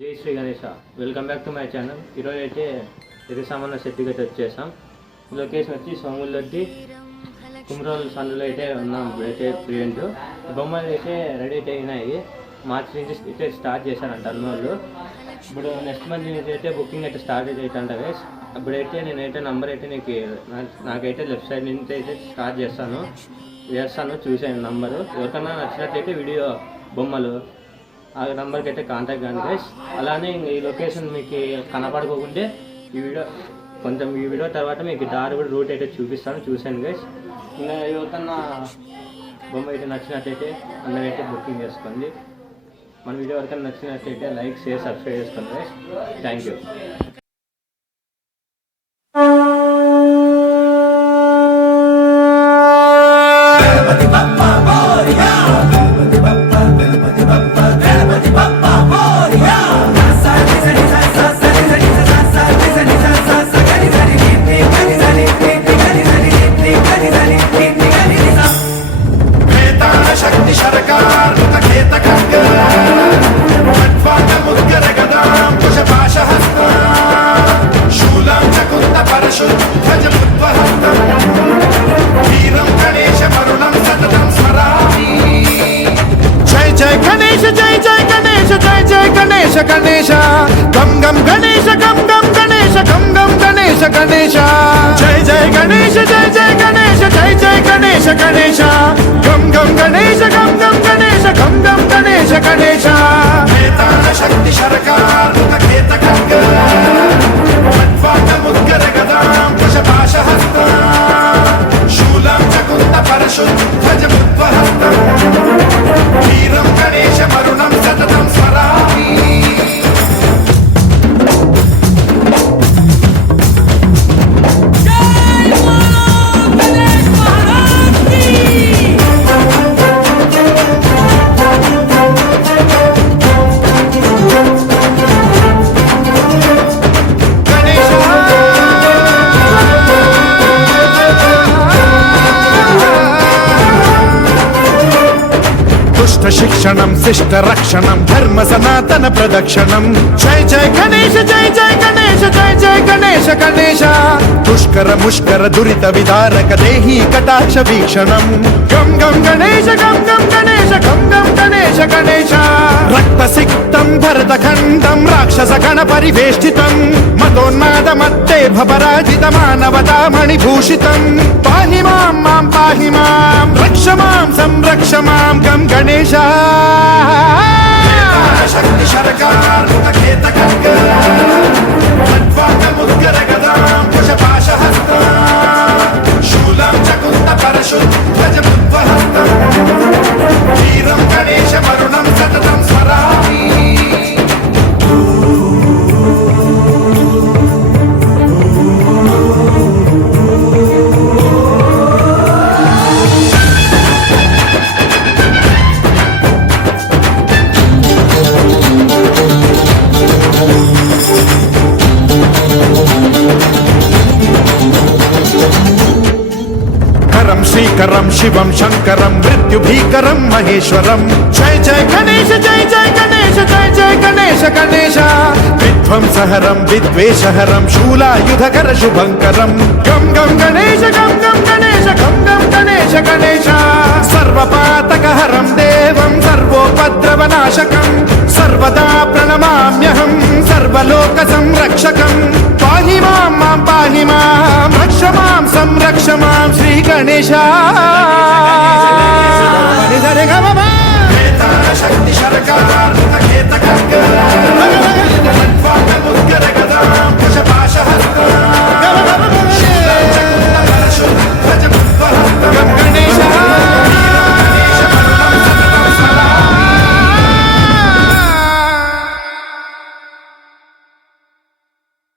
జై Shri Ganesha. Welcome back to my channel. ఈరోజు అయితే ఎరువు సామాన్ల సెట్కి అయితే వచ్చేసాం. లొకేషన్ వచ్చి సోములదొడ్డి కుమ్రోల్ సందులో అయితే ఉన్నాం. అయితే ప్రియంట్ బొమ్మలు అయితే రెడీ అయితే అయినాయి. మార్చి నుంచి అయితే స్టార్ట్ చేశారంట అన్నోళ్ళు. ఇప్పుడు నెక్స్ట్ మంత్ నుంచి అయితే బుకింగ్ అయితే స్టార్ట్ అవుతాయంట గైస్. ఇప్పుడైతే నేనైతే నంబర్ అయితే నాకైతే లెఫ్ట్ సైడ్ నుంచి అయితే స్టార్ట్ చేస్తాను చూసాను నంబరు. ఎవరికన్నా నచ్చినట్లయితే వీడియో బొమ్మలు ఆ నెంబర్కి అయితే కాంటాక్ట్ కాండి గైస్. అలానే ఈ లొకేషన్ మీకు కనపడుకోకుంటే ఈ వీడియో తర్వాత మీకు దారి కూడా రూట్ అయితే చూశాను గైస్. ఇంకా ఎవరికన్నా బొమ్మ అయితే నచ్చినట్లయితే అందరైతే బుకింగ్ చేసుకోండి. మన వీడియో ఎవరికైనా నచ్చినట్లయితే లైక్ షేర్ సబ్స్క్రైబ్ చేసుకోండి గైస్. Thank you. गणेश गम गम गणेश गम गम गणेश गम गम गणेश गणेश जय जय गणेश जय जय गणेश जय जय गणेश गणेश गम गम गणेश गम गम गणेश गम गम गणेश गणेश शक्ति सरकार खेत खड्ग मुद्गर गदां कुशपाशहस्त शूलं चकुन्द परशुध्वज बुद्वहस्तं वीरं गणेश मरुणं सततं स्मरामि. शिक्षणं शिष्ट रक्षणं धर्म सनातन प्रदक्षिणं जय जय गणेश जय जय गणेश जय जय गणेश गणेश दुष्कर मुष्कर दुरित विदारक देहि कटाक्ष वीक्षणं गम गम गणेश गम गम गणेश गम गम गणेश गणेश रक्त सिक्तं भरत खण्डं राक्षस गण परिवेष्टितं मदोन्माद मत्ते भवराजित मानवता मणिभूषितं पाहि मां पाहि मां रक्ष मां संरक्ष मां गम गणेश शक्ति सरकार खेत खड्ग मुद्गर गदां कुशपाशहस्त शूलं चकुन्द परशुध्वज बुद्वहस्तं वीरं गणेश मरुणं सततं स्मरामि. श्रीकरं शिवं शंकरं मृत्युभीकरं महेश्वरं जय जय गणेश जय जय गणेश जय जय गणेश गणेश विध्वंसहरं विद्वेषहरं शूलायुधकर शुभंकरं गम गम गणेश गम गम गणेश गम गम गणेश गणेश सर्वपातकहरं देवं सर्वोपद्रवनाशकं सर्वदा प्रणमाम्यहं सर्वलोकसंरक्षकं पाहि मां पाहि मां रक्ष मां संरक्ष मां श्री गणेश.